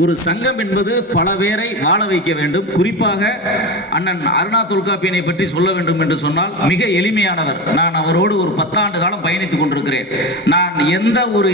ஒரு சங்கம் என்பது பல பேரை வாழ வைக்க வேண்டும். குறிப்பாக அண்ணன் அருணா தொல்காப்பியனை பற்றி சொல்ல வேண்டும் என்று சொன்னால் மிக எளிமையானவர். நான் அவரோடு ஒரு 10 ஆண்டு காலம் பயணித்துக் கொண்டிருக்கிறேன். நான் எந்த ஒரு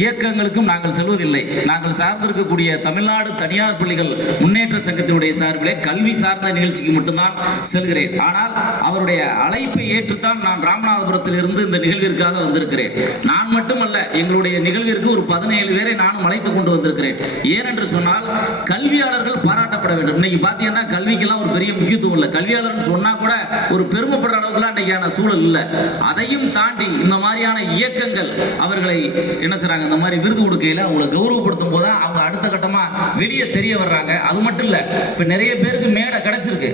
இயக்கங்களுக்கும் நாங்கள் செல்வதில்லை. நாங்கள் சார்ந்திருக்கக்கூடிய தமிழ்நாடு தனியார் பள்ளிகள் முன்னேற்ற சங்கத்தினுடைய சார்பிலே கல்வி சார்ந்த நிகழ்ச்சிக்கு மட்டும்தான் செல்கிறேன். ஆனால் அவருடைய அழைப்பை ஏற்றுத்தான் நான் ராமநாதபுரத்தில் இருந்து இந்த நிகழ்விற்காக வந்திருக்கிறேன். நான் மட்டுமல்ல, எங்களுடைய நிகழ்விற்கு ஒரு 17 பேரை நானும் அழைத்துக் கொண்டு வந்திருக்கிறேன். ஏனென்று சொன்னால் கல்வியாளர்கள் பாராட்டப்பட வேண்டும். இன்னைக்கு பார்த்தீங்கன்னா கல்விக்கெல்லாம் ஒரு பெரிய முக்கியத்துவம் இல்லை. கல்வியாளர்னு சொன்னா கூட ஒரு பெருமைப்படுற அளவுக்குலாம் இன்னைக்கான சூழல் இல்லை. அதையும் தாண்டி இந்த மாதிரியான இயக்கங்கள் அவர்களை என்ன செய்றாங்க, இந்த மாதிரி விருது கொடுக்கையில் அவங்களை கௌரவப்படுத்தும் போது அவங்க அடுத்த கட்டமா வெளியே தெரிய வர்றாங்க. அது மட்டும் இல்லை, இப்போ நிறைய பேருக்கு மேடை கிடைச்சிருக்கு,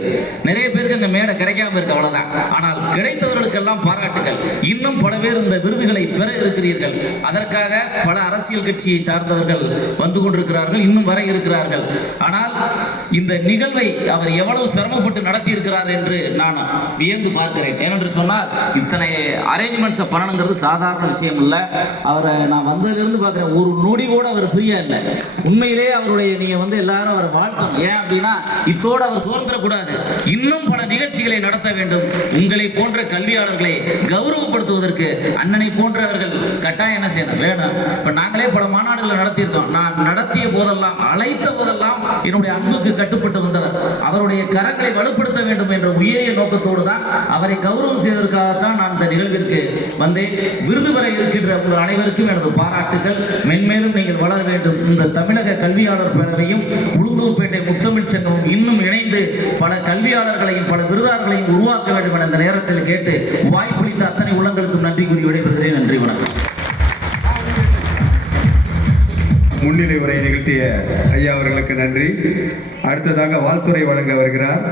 நிறைய பேருக்கு அந்த மேடை கிடைக்காம இருக்கு, அவ்வளவுதான். ஆனால் கிடைத்தவர்களுக்கெல்லாம் பாராட்டுகள். இன்னும் பல பேர் இந்த விருதுகளை பெற இருக்கிறீர்கள். அதற்காக பல அரசியல் கட்சியை சார்ந்தவர்கள் வந்து கொண்டிருக்கிறார்கள், இன்னும் வர இருக்கிறார்கள். ஆனால் இந்த நிகழ்வை அவர் எவ்வளவு சிரமப்பட்டு நடத்தி இருக்கிறார் என்று நான் வியந்து பார்க்கிறேன். ஏனென்று சொன்னால் இத்தனை அரேஞ்ச்மெண்ட்ஸை பண்ணணுங்கிறது சாதாரண விஷயம் இல்லை. அவரை நான் வந்ததிலிருந்து பார்க்குறேன், ஒரு நொடி கூட அவர் ஃப்ரீயா இல்லை. உண்மையிலே அவருடைய நீங்க வந்து எல்லாரும் அவரை வாழ்த்தணும். ஏன் அப்படின்னா இத்தோடு அவர் சோர்ந்துடக்கூடாது, இன்னும் பல நிகழ்ச்சிகளை நடத்த வேண்டும். உங்களை போன்ற கல்வியாளர்களை கௌரவப்படுத்துவதற்கு அண்ணனை போன்றவர்கள் கட்டாயம் என்ன செய்யணும் வேணும். இப்ப நாங்களே பல மாநாடுகளை நடத்தியிருக்கோம். நான் நடத்திய போதெல்லாம், அழைத்த போதெல்லாம் என்னுடைய அன்புக்கு கட்டுப்பட்டு வந்தவர். அவருடைய கரங்களை வலுப்படுத்த வேண்டும் என்ற உயரிய நோக்கத்தோடு தான், அவரை கௌரவம் செய்வதற்காகத்தான் நான் இந்த நிகழ்விற்கு வந்தேன். விருது பெற இருக்கின்ற உங்கள் அனைவருக்கும் எனது பாராட்டுகள். மென்மேலும் நீங்கள் வளர வேண்டும். இந்த தமிழக கல்வியாளர் பேரவையும் உளுந்தூர்பேட்டை முத்தமிழ் சங்கமும் இன்னும் இணைந்து பல கல்வியாளர்களையும் பல விருதாளர்களையும் உருவாக்க வேண்டும் என இந்த நேரத்தில் கேட்டு வாய்ப்பளித்த அத்தனை உள்ளங்களுக்கும் நன்றி கூறி விடைபெறுகிறேன். நன்றி, வணக்கம். முன்னிலை உரை நிகழ்த்திய ஐயா அவர்களுக்கு நன்றி. அடுத்ததாக வாழ்த்துரை வழங்க வருகிறார்